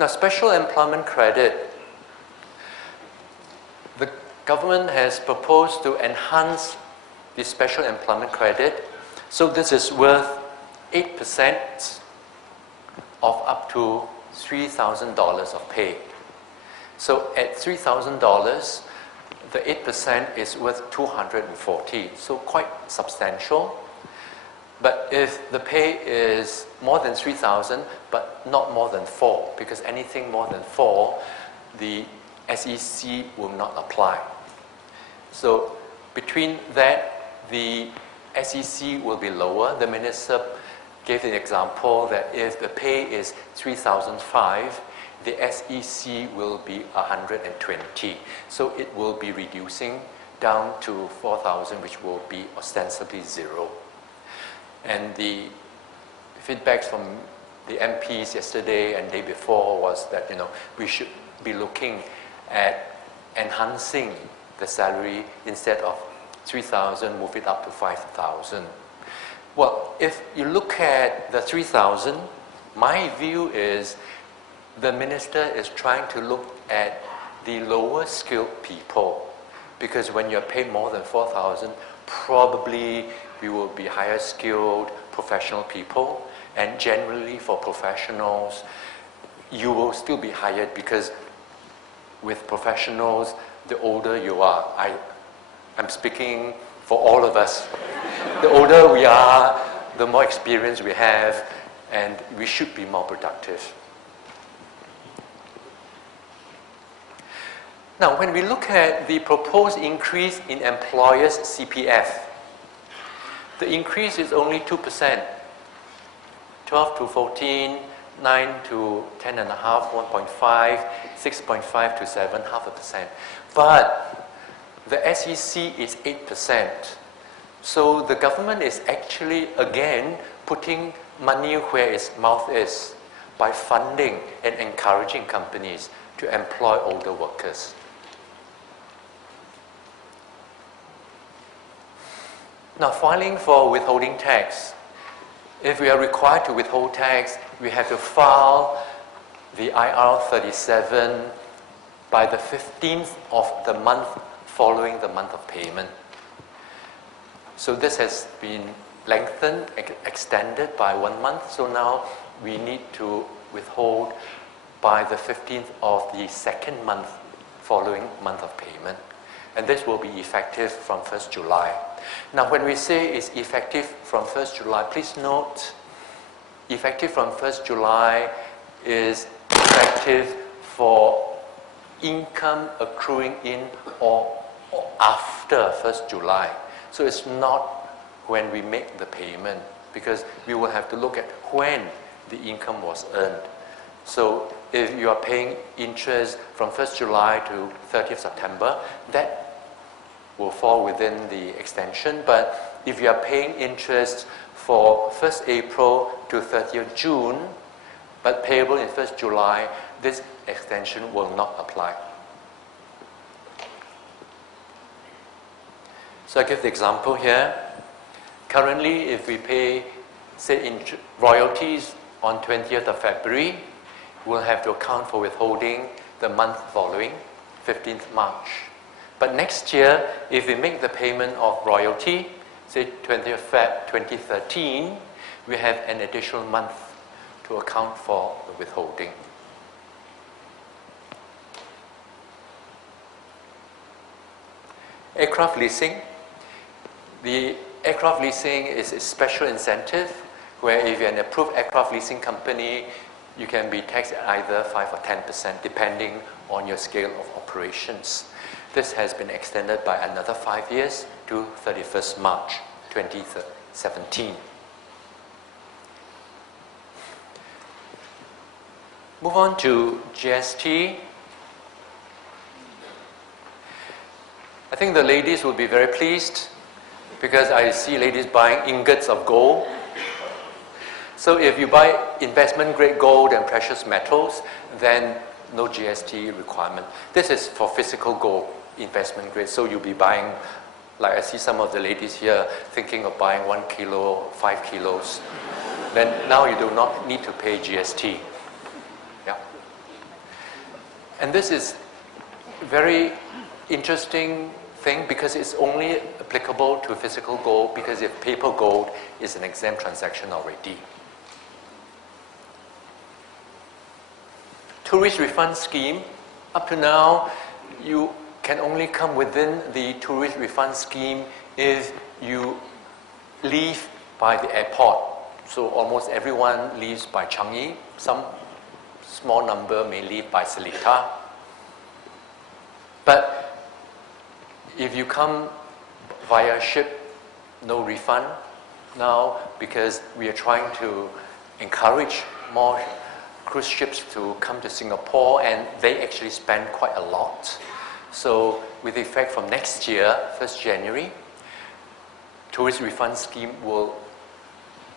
Now, special employment credit, the government has proposed to enhance the special employment credit. So this is worth 8% of up to $3,000 of pay. So at $3,000, the 8% is worth $240, so quite substantial. But if the pay is more than 3,000, but not more than 4, because anything more than 4, the SEC will not apply. So between that, the SEC will be lower. The minister gave an example that if the pay is 3,005, the SEC will be 120. So it will be reducing down to 4,000, which will be ostensibly zero. And the feedback from the MPs yesterday and day before was that, you know, we should be looking at enhancing the salary instead of 3,000, move it up to 5,000. Well, if you look at the 3,000, my view is the minister is trying to look at the lower skilled people, because when you're paid more than 4,000, probably you will be higher skilled professional people, and generally for professionals, you will still be hired because with professionals, the older you are, I'm speaking for all of us, the older we are, the more experience we have, and we should be more productive. Now, when we look at the proposed increase in employers' CPF, the increase is only 2%, 12 to 14, 9 to 10.5, 1.5, 6.5 to 7, 0.5%. But the SEC is 8%. So the government is actually, again, putting money where its mouth is by funding and encouraging companies to employ older workers. Now, filing for withholding tax. If we are required to withhold tax, we have to file the IR37 by the 15th of the month following the month of payment. So this has been lengthened, extended by 1 month. So now we need to withhold by the 15th of the second month following month of payment. And this will be effective from 1st July. Now, when we say it's effective from 1st July, please note, effective from 1st July is effective for income accruing in or after 1st July. So it's not when we make the payment, because we will have to look at when the income was earned. So if you are paying interest from 1st July to 30th September, that will fall within the extension. But if you are paying interest for 1st April to 30th June, but payable in 1st July, this extension will not apply. So I give the example here. Currently, if we pay, say, royalties on 20th of February, we'll have to account for withholding the month following, 15th March. But next year, if we make the payment of royalty, say 20th Feb 2013, we have an additional month to account for the withholding. Aircraft leasing. The aircraft leasing is a special incentive where if you're an approved aircraft leasing company, you can be taxed at either 5 or 10% depending on your scale of operations. This has been extended by another 5 years to 31st March 2017. Move on to GST. I think the ladies will be very pleased because I see ladies buying ingots of gold. So if you buy investment grade gold and precious metals, then no GST requirement. This is for physical gold, investment grade. So you'll be buying, like I see some of the ladies here thinking of buying 1 kilo, 5 kilos. Then now you do not need to pay GST. Yeah. And this is very interesting thing because it's only applicable to physical gold, because if paper gold is an exempt transaction already. Tourist refund scheme, up to now, you can only come within the tourist refund scheme if you leave by the airport. So almost everyone leaves by Changi. Some small number may leave by Seletar. But if you come via ship, no refund now, because we are trying to encourage more cruise ships to come to Singapore, and they actually spend quite a lot. So with effect from next year, 1st January, tourist refund scheme will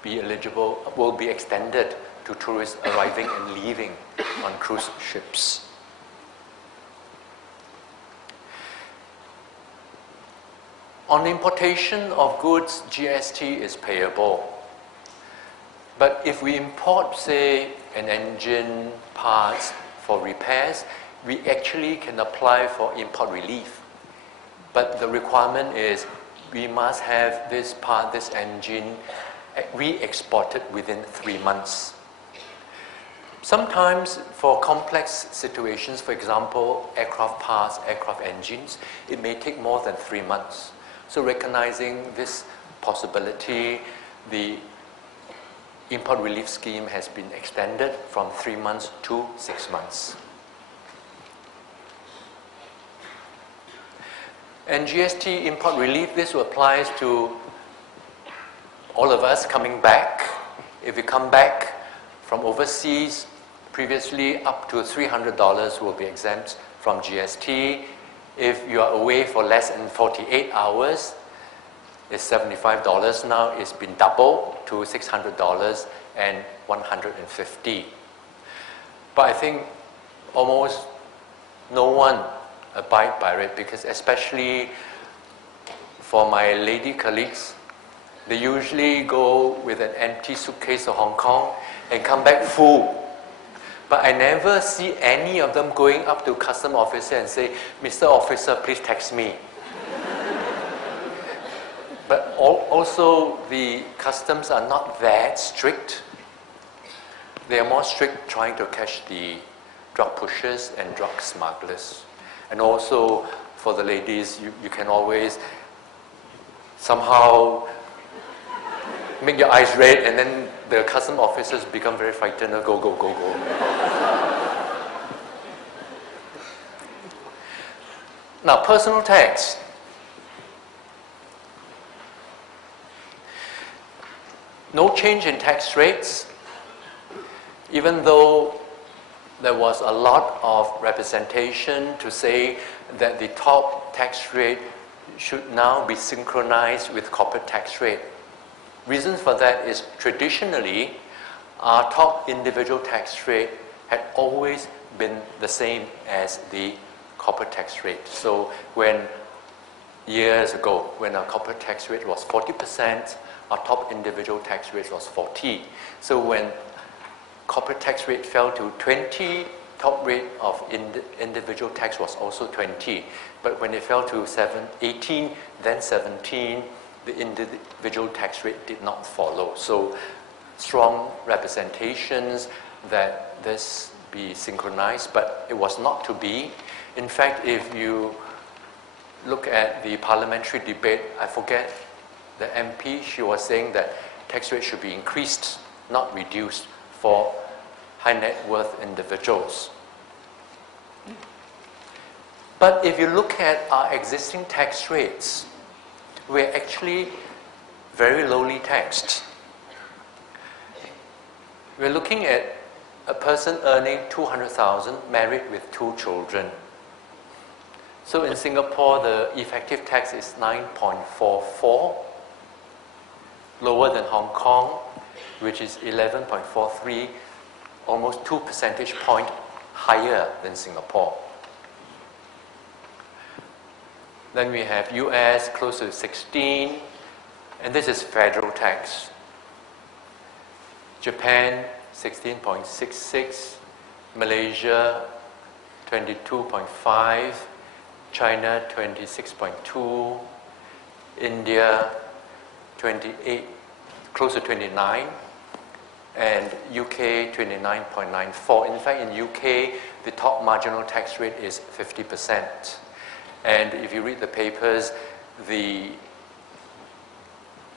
be eligible, will be extended to tourists arriving and leaving on cruise ships. On importation of goods, GST is payable. But if we import, say, an engine parts for repairs, we actually can apply for import relief. But the requirement is we must have this part, this engine, re-exported within 3 months. Sometimes for complex situations, for example, aircraft parts, aircraft engines, it may take more than 3 months. So recognizing this possibility, the import relief scheme has been extended from 3 months to 6 months. And GST import relief, this applies to all of us coming back. If you come back from overseas, previously up to $300 will be exempt from GST. If you are away for less than 48 hours, it's $75. Now it's been doubled to $600 and $150. But I think almost no one abide by it, because especially for my lady colleagues, they usually go with an empty suitcase to Hong Kong and come back full. But I never see any of them going up to custom officer and say, "Mr. Officer, please tax me." But also the customs are not that strict. They are more strict trying to catch the drug pushers and drug smugglers. And also for the ladies, you can always somehow make your eyes red, and then the custom officers become very frightened. Go, go, go, go. Now, personal tax. No change in tax rates, even though there was a lot of representation to say that the top tax rate should now be synchronized with corporate tax rate. Reason for that is traditionally our top individual tax rate had always been the same as the corporate tax rate. So when years ago, when our corporate tax rate was 40%, our top individual tax rate was 40%. So when corporate tax rate fell to 20%, top rate of individual tax was also 20%. But when it fell to 18%, then 17%, the individual tax rate did not follow. So strong representations that this be synchronized, but it was not to be. In fact, if you look at the parliamentary debate, I forget the MP, she was saying that tax rate should be increased, not reduced, for high net worth individuals. But if you look at our existing tax rates, we're actually very lowly taxed. We're looking at a person earning 200,000, married with 2 children. So in Singapore, the effective tax is 9.44, lower than Hong Kong, which is 11.43, almost 2 percentage points higher than Singapore. Then we have US close to 16, and this is federal tax. Japan 16.66, Malaysia 22.5, China 26.2, India 28, close to 29, and UK 29.94. In fact, in UK, the top marginal tax rate is 50%. And if you read the papers, the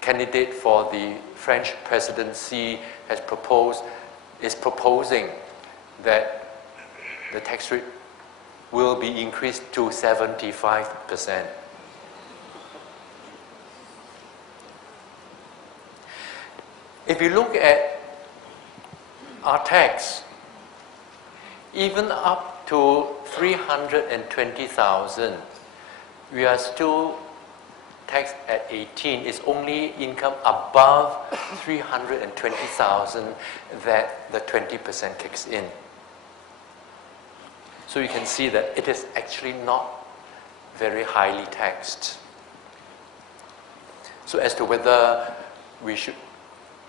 candidate for the French presidency is proposing that the tax rate will be increased to 75%. If you look at our tax, even up to 320,000, we are still taxed at 18. It's only income above 320,000 that the 20% kicks in. So you can see that it is actually not very highly taxed. So as to whether we should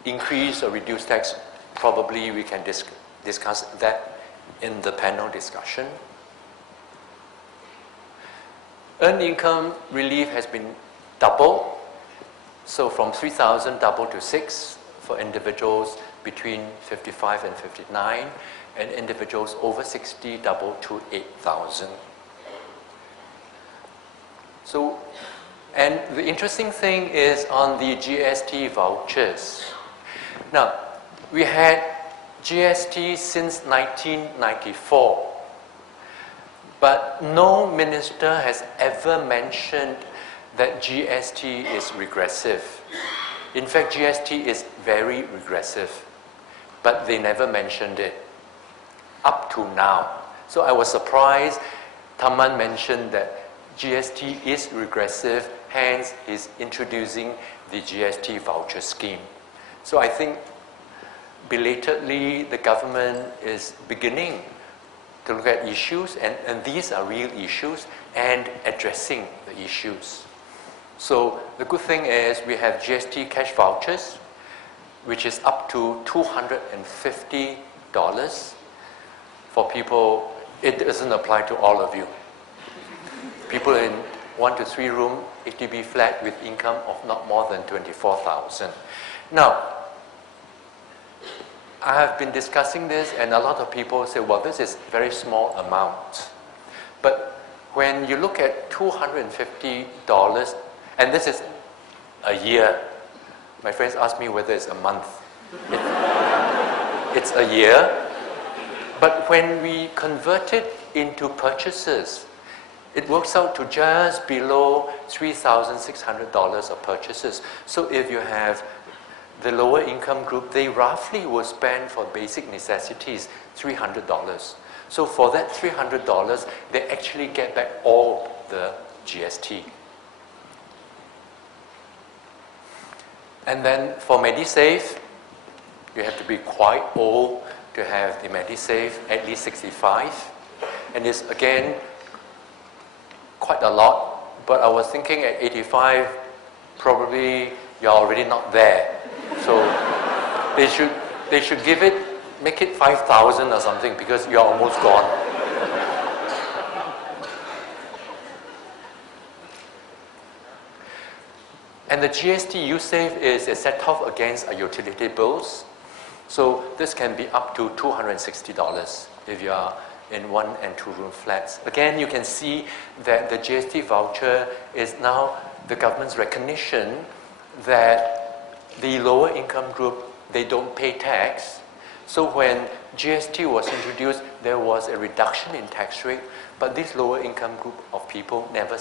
increase or reduce tax, probably we can discuss that in the panel discussion. Earned income relief has been doubled, so from 3,000 doubled to 6 for individuals between 55 and 59, and individuals over 60 doubled to 8,000. So, and the interesting thing is on the GST vouchers. Now, we had GST since 1994, but no minister has ever mentioned that GST is regressive. In fact, GST is very regressive, but they never mentioned it up to now. So I was surprised Taman mentioned that GST is regressive, hence he's introducing the GST Voucher Scheme. So I think belatedly the government is beginning to look at issues, and these are real issues, and addressing the issues. So the good thing is we have GST cash vouchers, which is up to $250 for people. It doesn't apply to all of you. People in 1 to 3 room HDB flat with income of not more than 24,000. Now, I have been discussing this, and a lot of people say, well, this is a very small amount. But when you look at $250, and this is a year, my friends ask me whether it's a month. It's a year. But when we convert it into purchases, it works out to just below $3,600 of purchases. So if you have the lower income group, they roughly will spend for basic necessities $300. So for that $300, they actually get back all the GST. And then for MediSave, you have to be quite old to have the MediSave, at least 65. And it's again quite a lot, but I was thinking at 85, probably you're already not there. So they should give it, make it 5,000 or something, because you're almost gone. And the GST you save is a set-off against utility bills. So this can be up to $260 if you are in 1 and 2 room flats. Again, you can see that the GST voucher is now the government's recognition that the lower income group, they don't pay tax. So when GST was introduced, there was a reduction in tax rate, but this lower income group of people never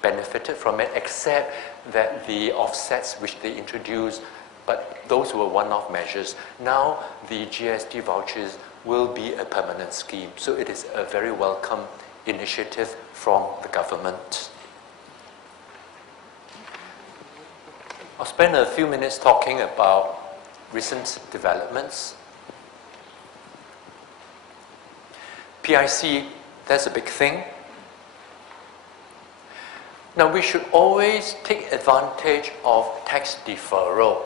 benefited from it, except that the offsets which they introduced, but those were one-off measures. Now the GST vouchers will be a permanent scheme. So it is a very welcome initiative from the government. I'll spend a few minutes talking about recent developments. PIC, that's a big thing. Now we should always take advantage of tax deferral.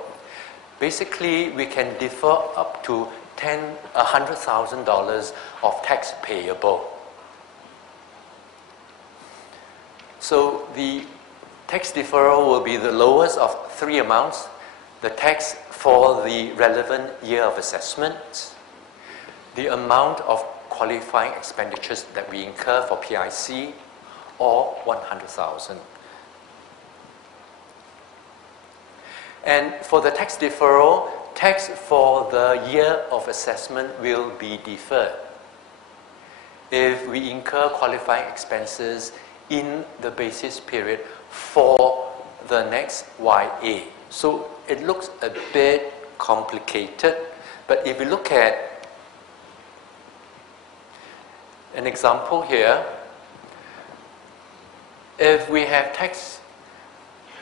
Basically, we can defer up to $100,000 of tax payable. So the tax deferral will be the lowest of three amounts: the tax for the relevant year of assessment, the amount of qualifying expenditures that we incur for PIC, or 100,000. And for the tax deferral, tax for the year of assessment will be deferred if we incur qualifying expenses in the basis period for the next YA. So it looks a bit complicated, but if we look at an example here, if we have tax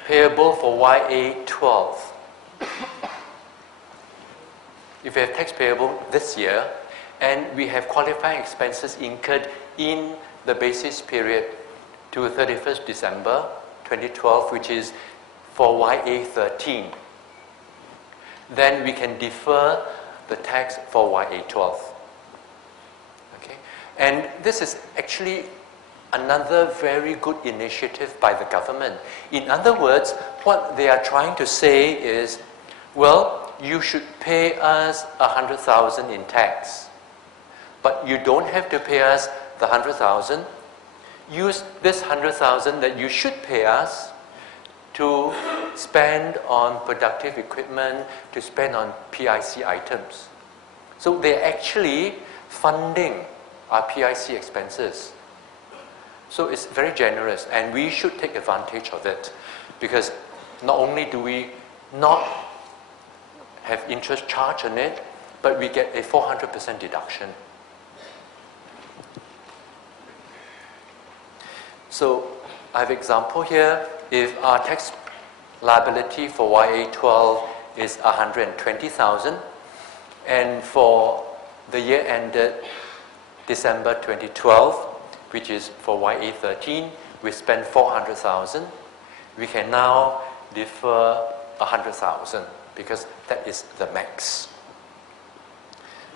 payable for YA 12, if we have tax payable this year, and we have qualifying expenses incurred in the basis period to 31st December 2012, which is for YA 13, then we can defer the tax for YA 12. Okay? And this is actually another very good initiative by the government. In other words, what they are trying to say is, well, you should pay us 100,000 in tax, but you don't have to pay us the 100,000. Use this 100,000 that you should pay us to spend on productive equipment, to spend on PIC items. So they're actually funding our PIC expenses. So it's very generous, and we should take advantage of it, because not only do we not have interest charge on it, but we get a 400% deduction. So I have an example here. If our tax liability for YA 12 is 120,000, and for the year ended December 2012, which is for YA 13, we spent 400,000. We can now defer 100,000 because that is the max.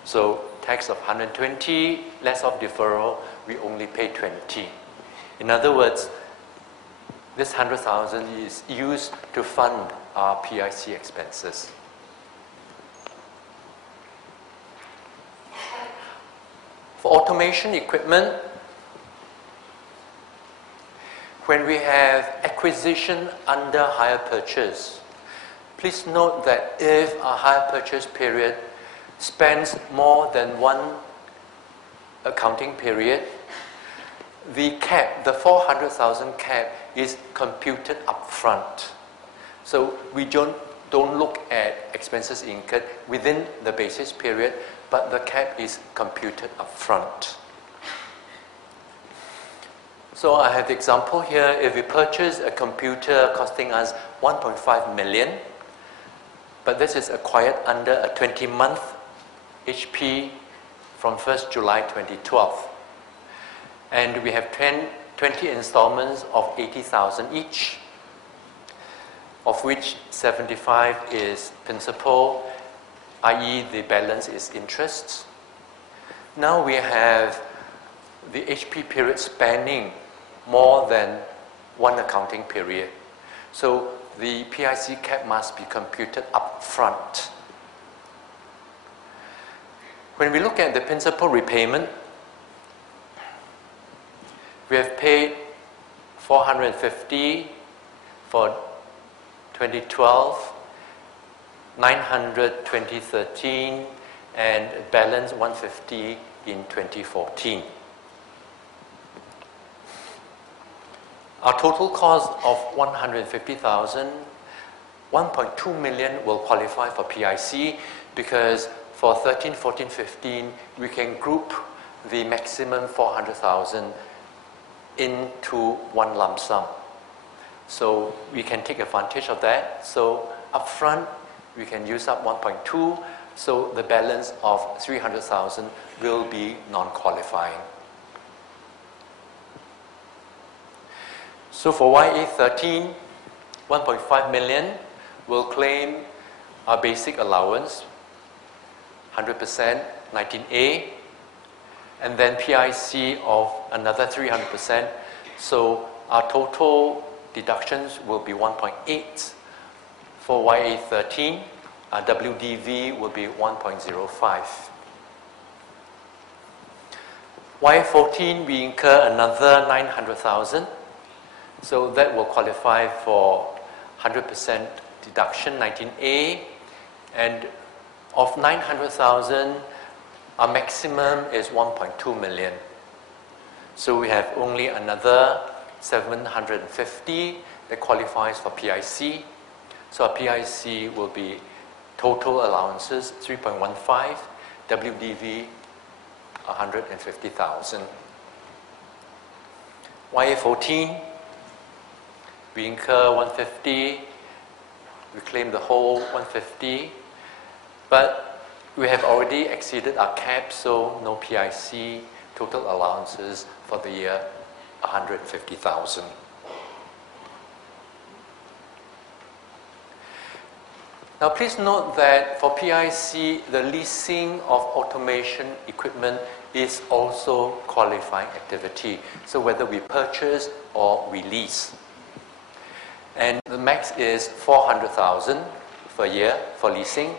So tax of 120, less of deferral, we only pay 20. In other words, this 100,000 is used to fund our PIC expenses. For automation equipment, when we have acquisition under hire purchase, please note that if our hire purchase period spans more than one accounting period, the cap, the 400,000 cap, is computed upfront. So we don't look at expenses incurred within the basis period, but the cap is computed upfront. So I have the example here. If we purchase a computer costing us 1.5 million, but this is acquired under a 20-month HP from 1st July 2012. And we have 20 installments of 80,000 each, of which 75 is principal, i.e. the balance is interest. Now we have the HP period spanning more than one accounting period. So the PIC cap must be computed up front. When we look at the principal repayment, we have paid 450 for 2012, 900 2013, and balance 150 in 2014. Our total cost of 150,000, 1.2 million will qualify for PIC, because for 13, 14, 15, we can group the maximum 400,000 into one lump sum. So we can take advantage of that. So upfront, we can use up 1.2, so the balance of 300,000 will be non-qualifying. So for YA 13, 1.5 million will claim our basic allowance, 100%, 19A, and then PIC of another 300%, so our total deductions will be 1.8. For YA13, our WDV will be 1.05. YA14, we incur another 900,000. So that will qualify for 100% deduction, 19A. And of 900,000, our maximum is 1.2 million. So we have only another 750 that qualifies for PIC. So our PIC will be total allowances 3.15, WDV 150,000. YA14, we incur 150, we claim the whole 150, but we have already exceeded our cap, so no PIC, total allowances for the year 150,000. Now please note that for PIC, the leasing of automation equipment is also qualifying activity. So whether we purchase or we lease. And the max is 400,000 per year for leasing.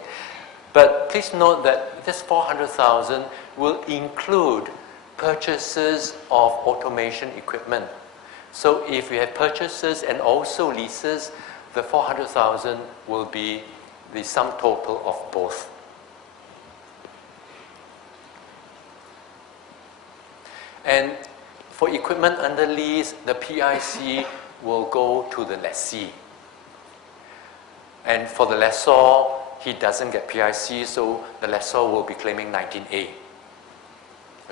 But please note that this 400,000 will include purchases of automation equipment. So if we have purchases and also leases, the 400,000 will be the sum total of both. And for equipment under lease, the PIC will go to the lessee. And for the lessor, he doesn't get PIC, so the lessor will be claiming 19A.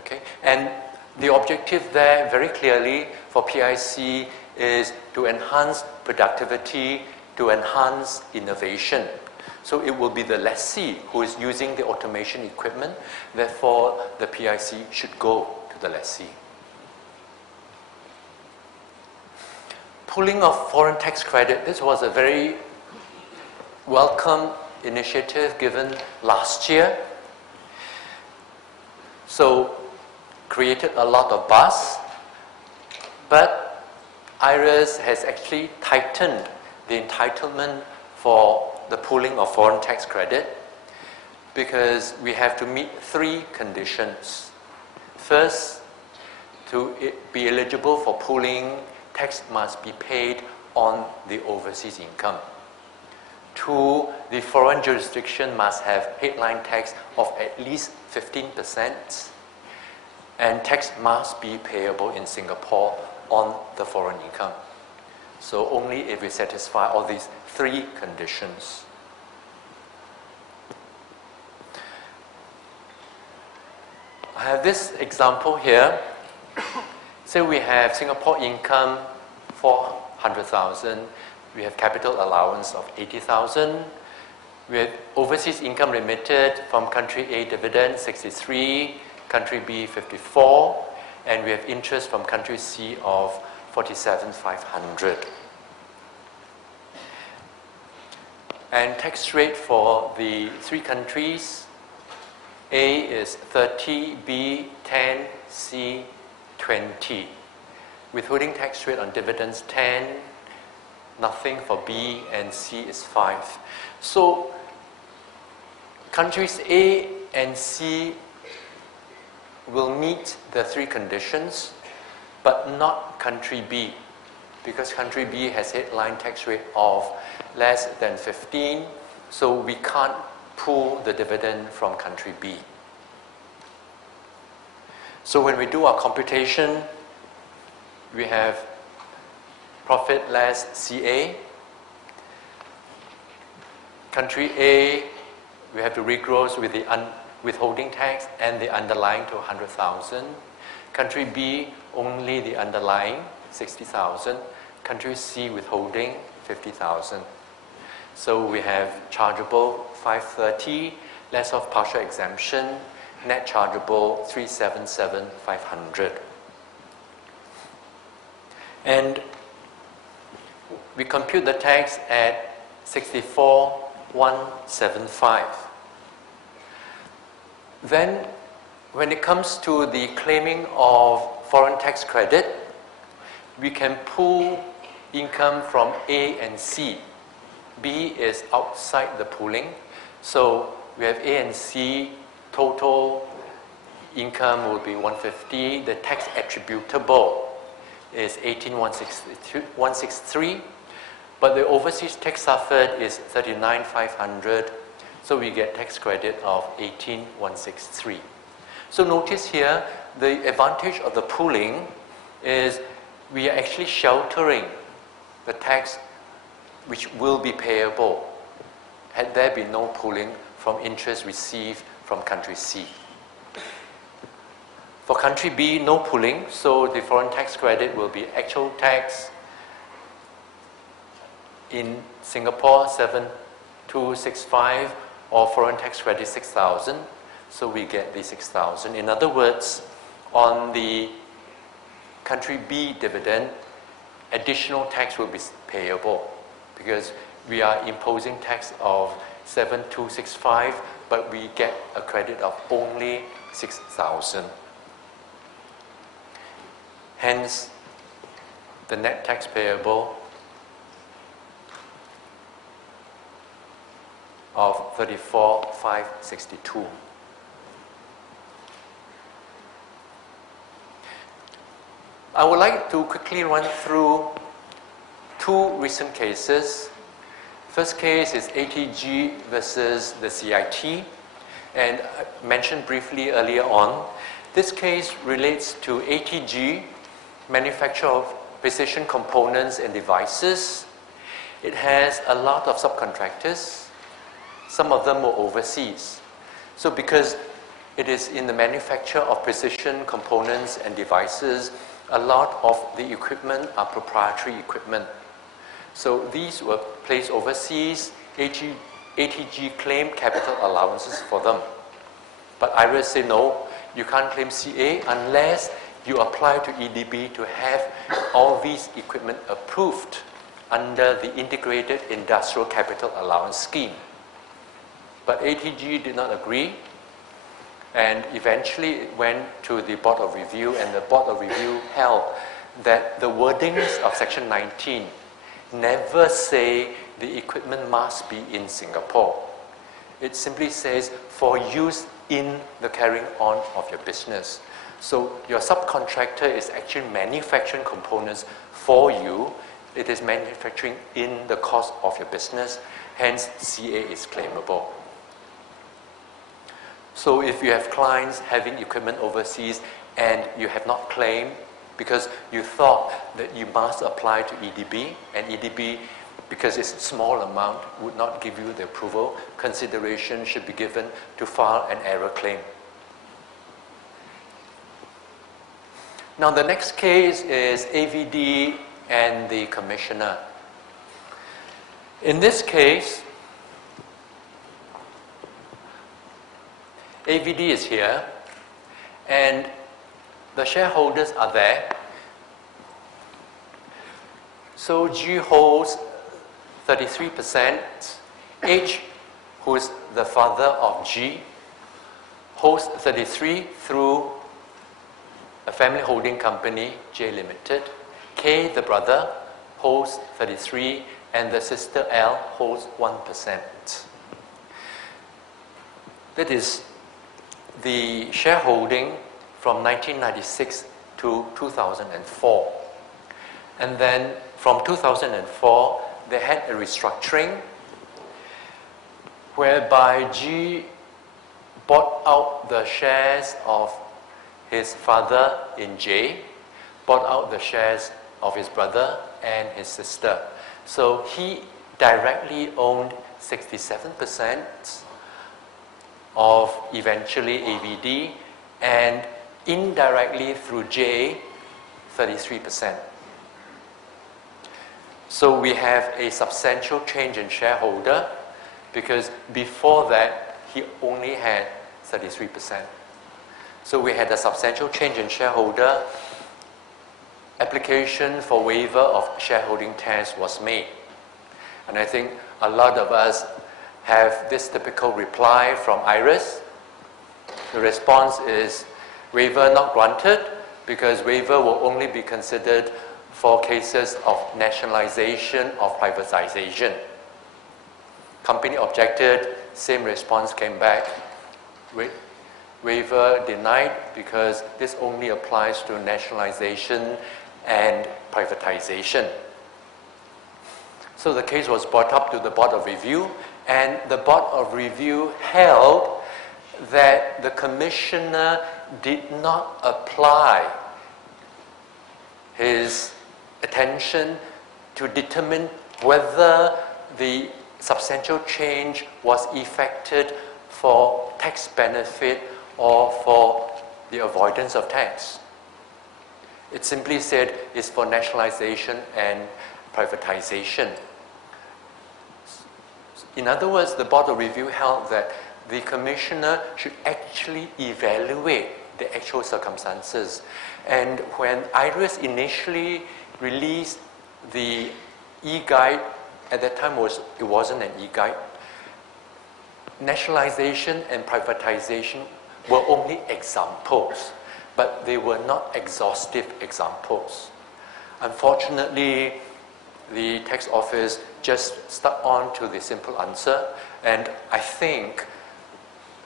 Okay? And the objective there, very clearly, for PIC is to enhance productivity, to enhance innovation. So it will be the lessee who is using the automation equipment, therefore the PIC should go to the lessee. Pooling of foreign tax credit, this was a very welcome initiative given last year. So created a lot of buzz, but IRAS has actually tightened the entitlement for the pooling of foreign tax credit because we have to meet 3 conditions. First, to be eligible for pooling, tax must be paid on the overseas income. 2, the foreign jurisdiction must have headline tax of at least 15%, and tax must be payable in Singapore on the foreign income. So only if we satisfy all these 3 conditions. I have this example here. So we have Singapore income 400,000. We have capital allowance of 80,000. We have overseas income remitted from country A dividend 63, country B 54, and we have interest from country C of 47,500. And tax rate for the 3 countries, A is 30, B 10, C 20. Withholding tax rate on dividends 10, nothing for B, and C is 5. So countries A and C will meet the 3 conditions, but not country B, because country B has headline tax rate of less than 15, so we can't pool the dividend from country B. So when we do our computation, we have profit less CA. Country A, we have to regross with the withholding tax and the underlying to 100,000. Country B, only the underlying, 60,000. Country C, withholding, 50,000. So we have chargeable 530, less of partial exemption, net chargeable 377,500. And we compute the tax at 64,175. Then, when it comes to the claiming of foreign tax credit, we can pool income from A and C. B is outside the pooling. So we have A and C, total income will be 150. The tax attributable is 18,163. But the overseas tax suffered is 39,500. So we get tax credit of 18,163. So notice here, the advantage of the pooling is we are actually sheltering the tax which will be payable had there been no pooling from interest received from country C. For country B, no pooling, so the foreign tax credit will be actual tax in Singapore 7,265 or foreign tax credit 6,000. So we get the 6,000. In other words, on the country B dividend, additional tax will be payable because we are imposing tax of 7,265, but we get a credit of only 6,000. Hence, the net tax payable of 34,562. I would like to quickly run through two recent cases. First case is ATG versus the CIT, and I mentioned briefly earlier on. This case relates to ATG, manufacturer of precision components and devices. It has a lot of subcontractors. Some of them were overseas. So because it is in the manufacture of precision components and devices, a lot of the equipment are proprietary equipment. So these were placed overseas. ATG claimed capital allowances for them. But IRAS say no, you can't claim CA unless you apply to EDB to have all these equipment approved under the Integrated Industrial Capital Allowance Scheme. But ATG did not agree, and eventually it went to the Board of Review, and the Board of Review held that the wordings of Section 19 never say the equipment must be in Singapore. It simply says for use in the carrying on of your business. So your subcontractor is actually manufacturing components for you. It is manufacturing in the cost of your business. Hence, CA is claimable. So if you have clients having equipment overseas and you have not claimed because you thought that you must apply to EDB, and EDB, because it's a small amount, would not give you the approval, consideration should be given to file an error claim. Now the next case is AVD and the commissioner. In this case, AVD is here, and the shareholders are there. So G holds 33%. H, who is the father of G, holds 33 through a family holding company, J Limited. K, the brother, holds 33, and the sister L holds 1%. That is the shareholding from 1996 to 2004. And then from 2004, they had a restructuring whereby G bought out the shares of his father in J, bought out the shares of his brother and his sister. So he directly owned 67% of eventually AVD, and indirectly through J, 33%. So we have a substantial change in shareholder because before that, he only had 33%. So we had a substantial change in shareholder. Application for waiver of shareholding tax was made. And I think a lot of us have this typical reply from IRAS. The response is waiver not granted because waiver will only be considered for cases of nationalization or privatization. Company objected, same response came back. Waiver denied because this only applies to nationalization and privatization. So the case was brought up to the Board of Review, and the Board of Review held that the Commissioner did not apply his attention to determine whether the substantial change was effected for tax benefit or for the avoidance of tax. It simply said it's for nationalization and privatization. In other words, the Board of Review held that the Commissioner should actually evaluate the actual circumstances. And when IRAS initially released the e-guide, at that time it wasn't an e-guide, nationalization and privatization were only examples, but they were not exhaustive examples. Unfortunately, the tax office just stuck on to the simple answer, and I think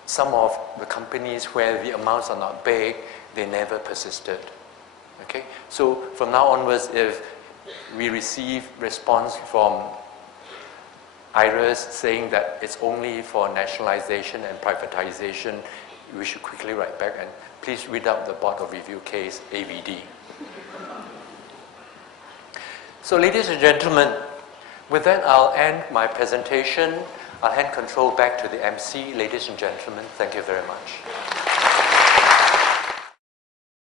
some of the companies where the amounts are not big, they never persisted. Okay? So from now onwards, if we receive response from IRAS saying that it's only for nationalization and privatization, we should quickly write back and please read out the Board of Review case, AVD. So ladies and gentlemen, with that I'll end my presentation. I'll hand control back to the MC. Ladies and gentlemen, thank you very much.